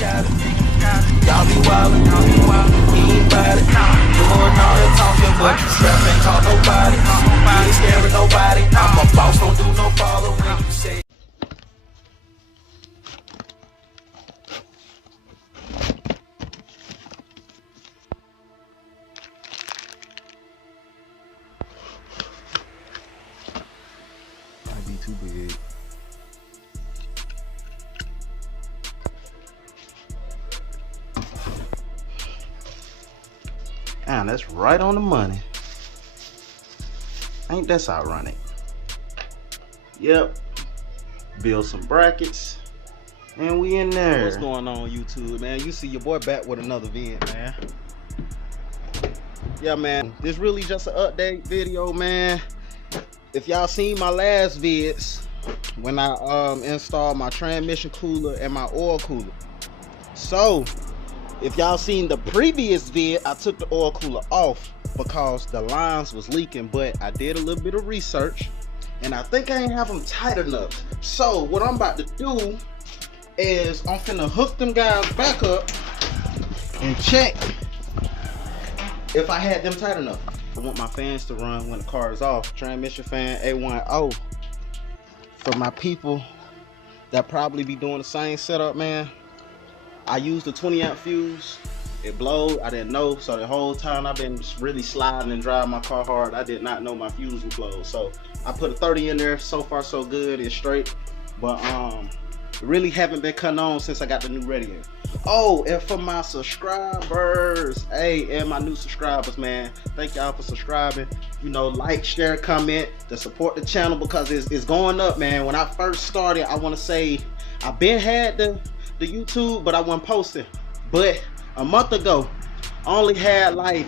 Y'all be wildin', he ain't bout it. Doing all that talking, but you strap ain't call nobody. You ain't scaring nobody. I'm a boss, don't do no following. You say. Might be too big. Damn, that's right on the money. Ain't that ironic? Yep. Build some brackets. And we in there. What's going on, YouTube, man? You see your boy back with another vid, man. Yeah, man. This really just an update video, man. If y'all seen my last vids, when I installed my transmission cooler and my oil cooler. So, if y'all seen the previous vid, I took the oil cooler off because the lines was leaking, but I did a little bit of research and I think I ain't have them tight enough. So what I'm about to do is I'm finna hook them guys back up and check if I had them tight enough. I want my fans to run when the car is off. Transmission fan A10. For my people that probably be doing the same setup, man. I used the 20 amp fuse. It blowed. I didn't know. So the whole time I've been really sliding and driving my car hard, I did not know my fuse would blow. So I put a 30 in there. So far so good. It's straight. But really haven't been cutting on since I got the new radiator. Oh, and for my subscribers, hey, and my new subscribers, man, thank y'all for subscribing. You know, like, share, comment to support the channel because it's going up, man. When I first started, I want to say I been had the YouTube, but I wasn't posting. But a month ago, I only had like,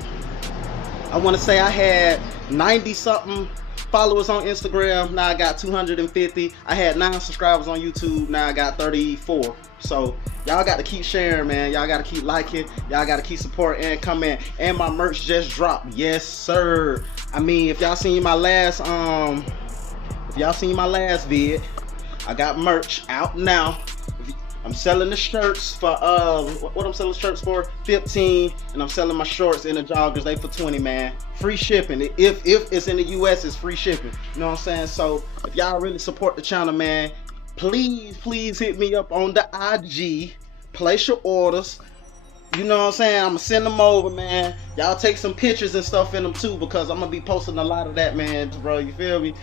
I want to say I had 90 something followers on Instagram. Now I got 250. I had 9 subscribers on YouTube. Now I got 34. So y'all got to keep sharing, man. Y'all got to keep liking. Y'all got to keep supporting and comment. And my merch just dropped. Yes, sir. I mean, if y'all seen my last vid, I got merch out now. I'm selling the shirts for what I'm selling shirts for 15, and I'm selling my shorts and the joggers, they for 20, man. Free shipping. If it's in the US, it's free shipping. You know what I'm saying? So if y'all really support the channel, man, please hit me up on the IG. Place your orders. You know what I'm saying? I'm gonna send them over, man. Y'all take some pictures and stuff in them too, because I'm gonna be posting a lot of that, man, bro. You feel me?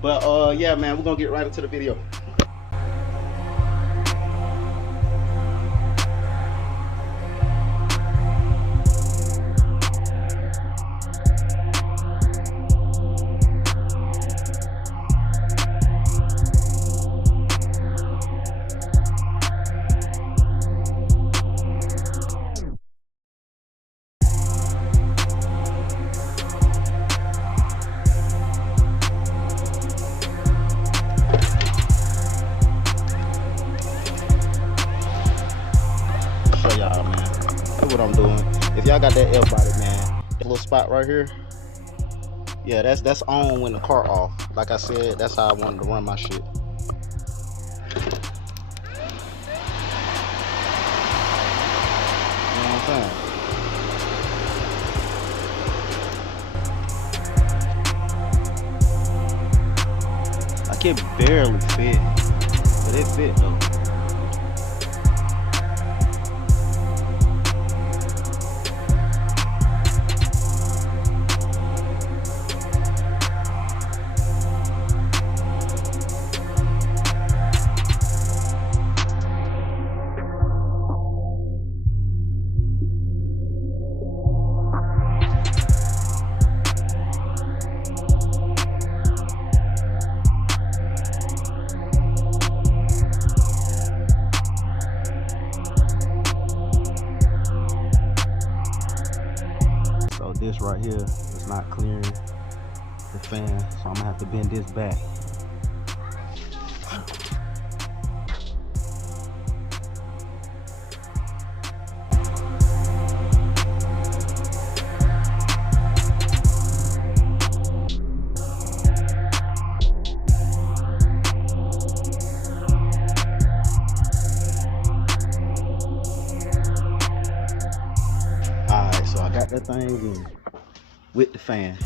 But yeah, man, we're gonna get right into the video. Y'all, man, look what I'm doing. If y'all got that Fbody, man, that little spot right here, yeah, that's on when the car off. Like I said, that's how I wanted to run my shit. You know what I'm saying? Like it barely fit, but it fit though. This right here is not clearing the fan, so I'm gonna have to bend this back. that thing in with the fan.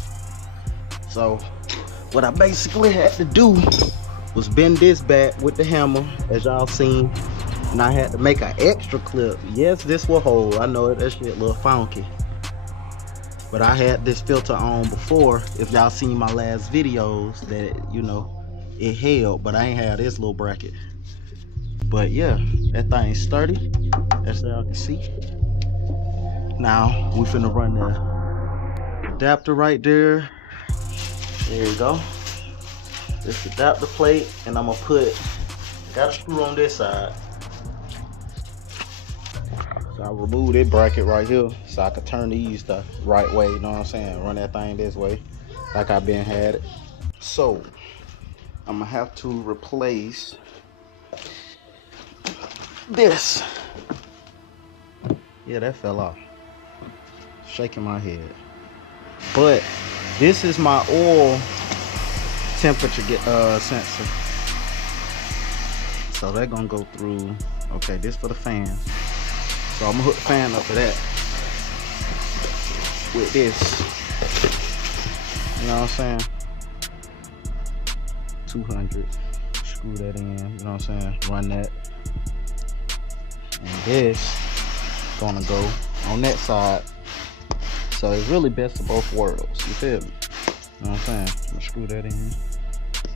So what I basically had to do was bend this back with the hammer, as y'all seen, and I had to make an extra clip. Yes, this will hold. I know that shit a little funky, but I had this filter on before. If y'all seen my last videos, that you know it held, but I ain't had this little bracket. But yeah, that thing's sturdy, as y'all can see. Now we finna run the adapter right there. There you go. This adapter plate, and I'm gonna put, got a screw on this side. So I remove this bracket right here so I can turn these the right way, you know what I'm saying? Run that thing this way, like I've been had it. So I'm gonna have to replace this. Yeah, that fell off. Shaking my head. But this is my oil temperature sensor. So they're gonna go through. Okay, this for the fan. So I'm gonna hook the fan up to that with this. You know what I'm saying? 200. Screw that in. You know what I'm saying? Run that. And this gonna go on that side. So it's really best of both worlds. You feel me? You know what I'm saying? I'm gonna screw that in.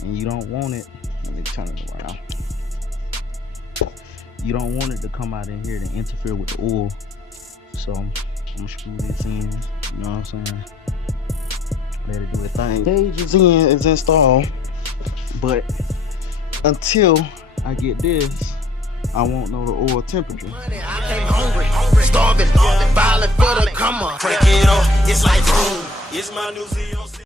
And you don't want it. Let me turn it around. You don't want it to come out in here to interfere with the oil. So I'm gonna screw this in. You know what I'm saying? Let it do its thing. Gauge is in, it's installed. But until I get this, I won't know the oil temperature. I came hungry, starving, violent for the come on. Crank it up, it's like boom. It's my new